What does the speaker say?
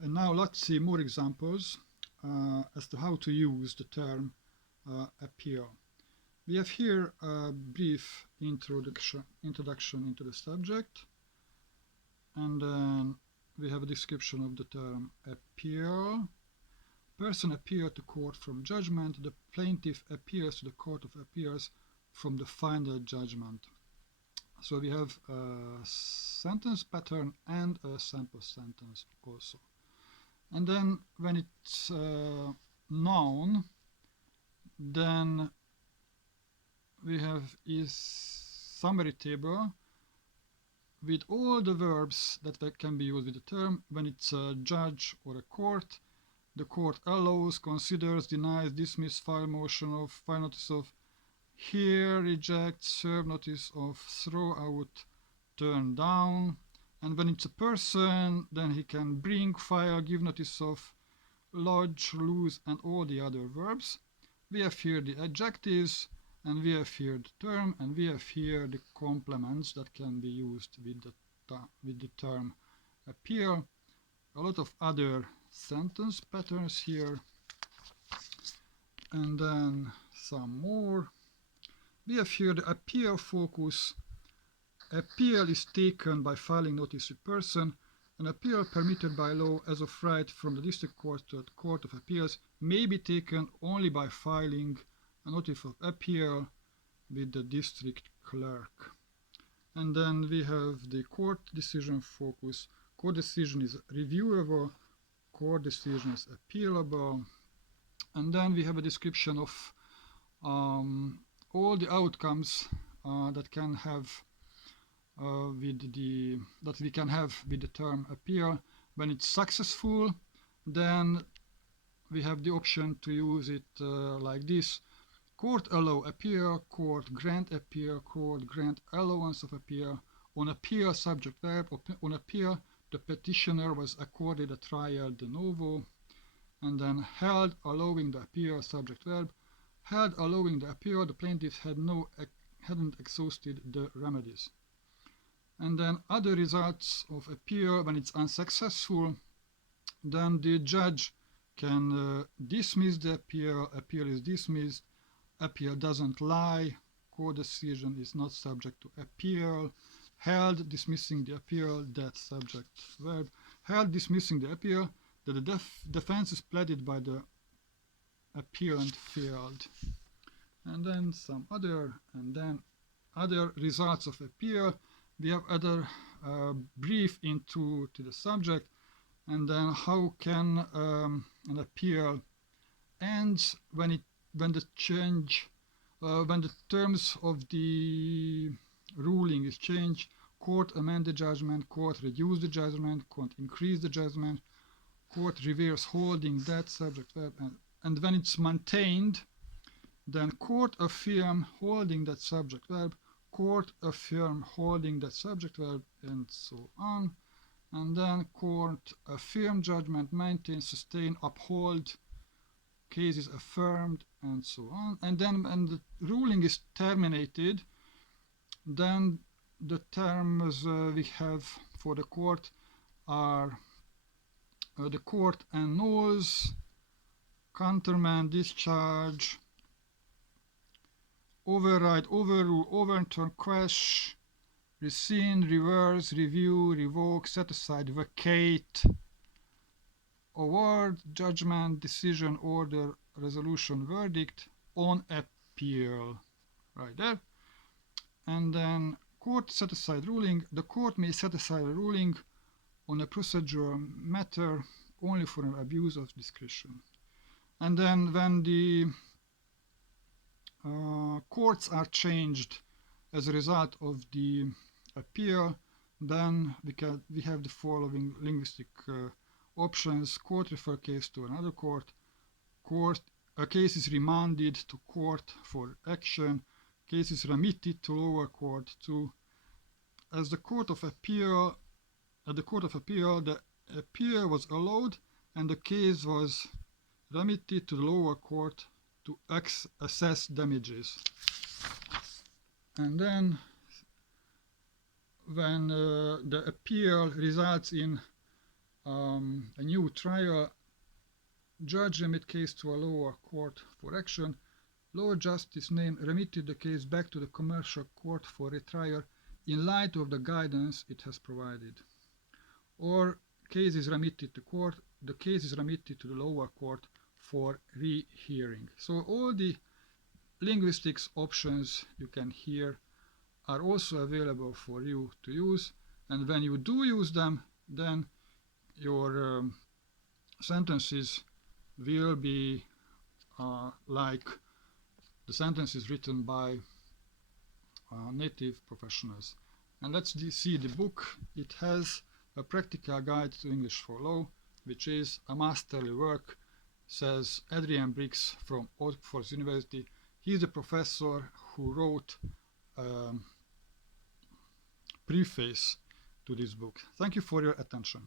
And now let's see more examples as to how to use the term appeal. We have here a brief introduction into the subject, and then we have a description of the term appeal. Person appealed to court from judgment. The plaintiff appeals to the court of appeals from the final judgment. So we have a sentence pattern and a sample sentence also. And then when it's noun, then we have is summary table with all the verbs that can be used with the term. When it's a judge or a court, the court allows, considers, denies, dismiss, file motion of, file notice of, hear, reject, serve notice of, throw out, turn down. And when it's a person, then he can bring, file, give notice of, lodge, lose, and all the other verbs. We have here the adjectives, and we have here the term, and we have here the complements that can be used with the term appeal. A lot of other sentence patterns here, and then some more. We have here the appeal focus. Appeal is taken by filing notice with person. An appeal permitted by law as of right from the district court to the court of appeals may be taken only by filing a notice of appeal with the district clerk. And then we have the court decision focus. Court decision is reviewable, court decision is appealable. And then we have a description of all the outcomes that we can have with the term appeal. When it's successful, then we have the option to use it like this: court allow appeal, court grant appeal, court grant allowance of appeal. On appeal, subject verb. On appeal, the petitioner was accorded a trial de novo. And then held, allowing the appeal, subject verb. Held, allowing the appeal, the plaintiff hadn't exhausted the remedies. And then other results of appeal: when it's unsuccessful, then the judge can dismiss the appeal. Appeal is dismissed. Appeal doesn't lie. Court decision is not subject to appeal. Held, dismissing the appeal, that subject verb. Held, dismissing the appeal, that the defense is pleaded by the appealant failed. And then some other, and then other results of appeal. We have other brief into the subject, and then how can an appeal ends when the terms of the ruling is changed. Court amend the judgment, court reduce the judgment, court increase the judgment, court reverse holding, that subject verb. And when it's maintained, then court affirm holding that subject verb, court affirm holding that subject verb, and so on. And then court affirm judgment, maintain, sustain, uphold, cases affirmed, and so on. And then when the ruling is terminated, then the terms we have for the court are the court annuls, countermand, discharge, override, overrule, overturn, quash, rescind, reverse, review, revoke, set aside, vacate, award, judgment, decision, order, resolution, verdict, on appeal. Right there. And then court set aside ruling. The court may set aside a ruling on a procedural matter only for an abuse of discretion. And then when the courts are changed as a result of the appeal, then we have the following linguistic options: court refer case to another court, a case is remanded to court for action, case is remitted to lower court to. As the court of appeal, at the court of appeal, the appeal was allowed and the case was remitted to the lower court to assess damages. And then when the appeal results in a new trial judge remit case to a lower court for action. Lower justice name remitted the case back to the commercial court for retrial in light of the guidance it has provided. Or case is remitted to court, the case is remitted to the lower court for rehearing. So all the linguistics options you can hear are also available for you to use, and when you do use them, then your sentences will be like the sentences written by native professionals. And let's see the book. It has a practical guide to English for law, which is a masterly work, says Adrian Briggs from Oxford University. He's the professor who wrote preface to this book. Thank you for your attention.